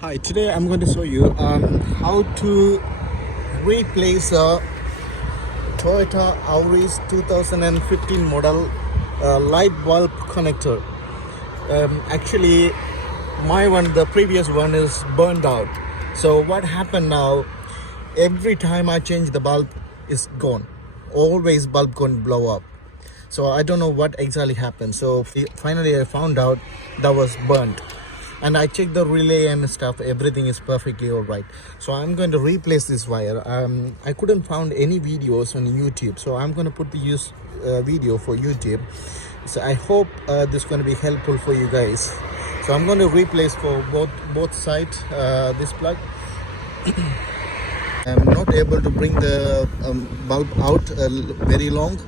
Hi, today I'm going to show you how to replace a Toyota Auris 2015 model light bulb connector. Actually, the previous one is burned out. So what happened now, every time I change the bulb, is gone. Always bulb going to blow up. So I don't know what exactly happened. So finally I found out that was burnt. And I checked the relay and stuff, everything is perfectly all right. So I'm going to replace this wire. I couldn't find any videos on YouTube, so I'm going to put the video for YouTube. So I hope this is going to be helpful for you guys. So I'm going to replace for both sides this plug. I'm not able to bring the bulb out very long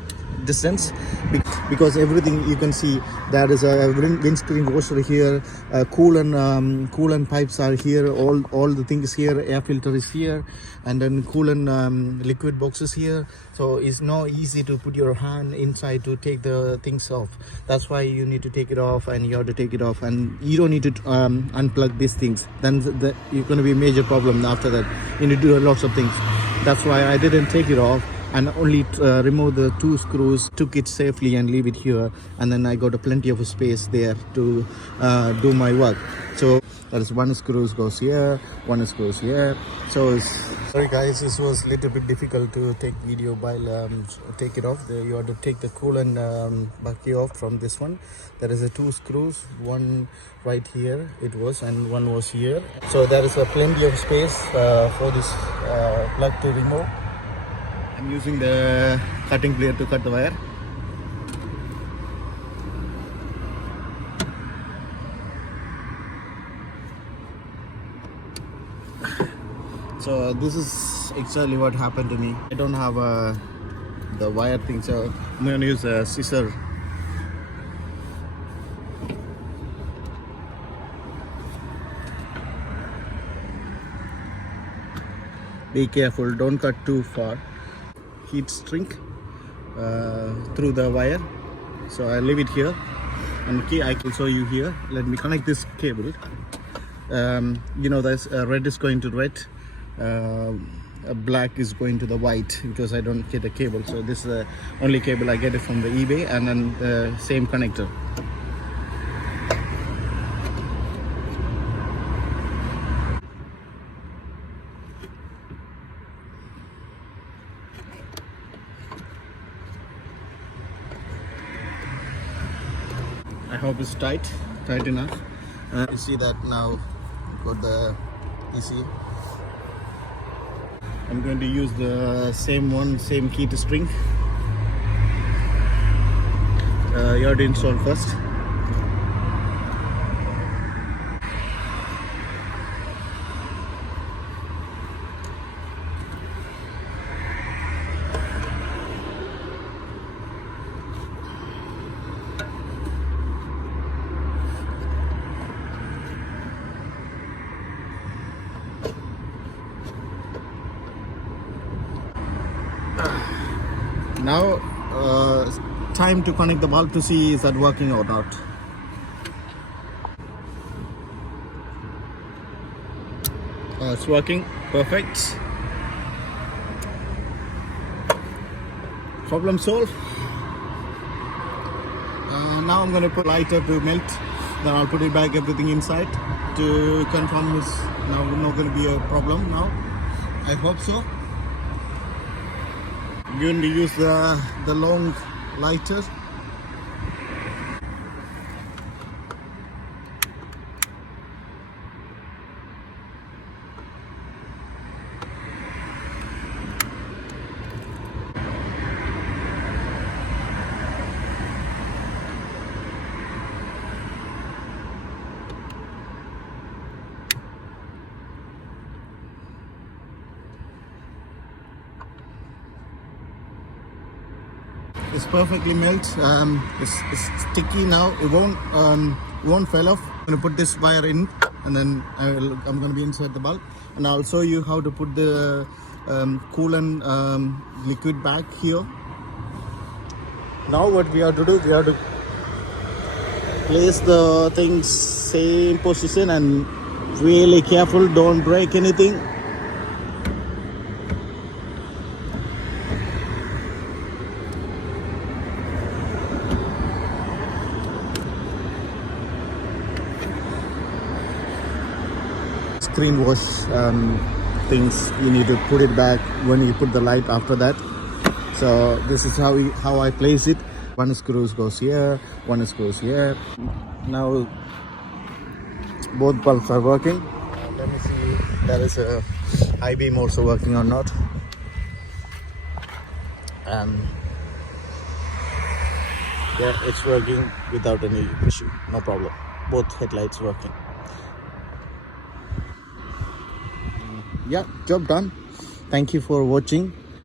distance because everything you can see, there is a windscreen washer here, coolant pipes are here, all the things here, air filter is here, and then coolant liquid boxes here. So it's not easy to put your hand inside to take the things off. That's why you need to take it off, and you have to take it off, and you don't need to unplug these things. Then you're going to be a major problem after that. You need to do lots of things. That's why I didn't take it off and only remove the two screws, took it safely and leave it here, and then I got plenty of space there to do my work. So that is one screw goes here, one screw goes here. So sorry guys, this was a little bit difficult to take video while take it off. You have to take the coolant bucket off from this one. There is a two screws, one right here it was, and one was here. So there is plenty of space for this plug to remove. I'm using the cutting plier to cut the wire. So this is exactly what happened to me. I don't have the wire thing, so I'm going to use a scissor. Be careful, don't cut too far. Heat shrink through the wire, so I leave it here, and I can show you here. Let me connect this cable. There's red is going to red, black is going to the white, because I don't get a cable. So this is the only cable I get it from the eBay, and then the same connector. I hope it's tight enough. You see that now, got the PC. I'm going to use the same key to string. You have to install first. Now time to connect the bulb to see is that working or not. It's working, perfect. Problem solved. Now I'm going to put lighter to melt, then I'll put it back everything inside to confirm it's now not going to be a problem now. I hope so. I'm going to use the long lighter. It's perfectly melt. It's sticky now. It won't fall off. I'm gonna put this wire in, and then I'm gonna be inside the bulb, and I'll show you how to put the coolant liquid back here. Now what we have to do, we have to place the things same position and Really careful, don't break anything. Screen wash things, you need to put it back when you put the light after that. So this is how I place it. One screw goes here, one screw goes here. Now both bulbs are working. Let me see if there is a high beam also working or not. Yeah, it's working without any issue, no problem. Both headlights working. Yeah, job done. Thank you for watching.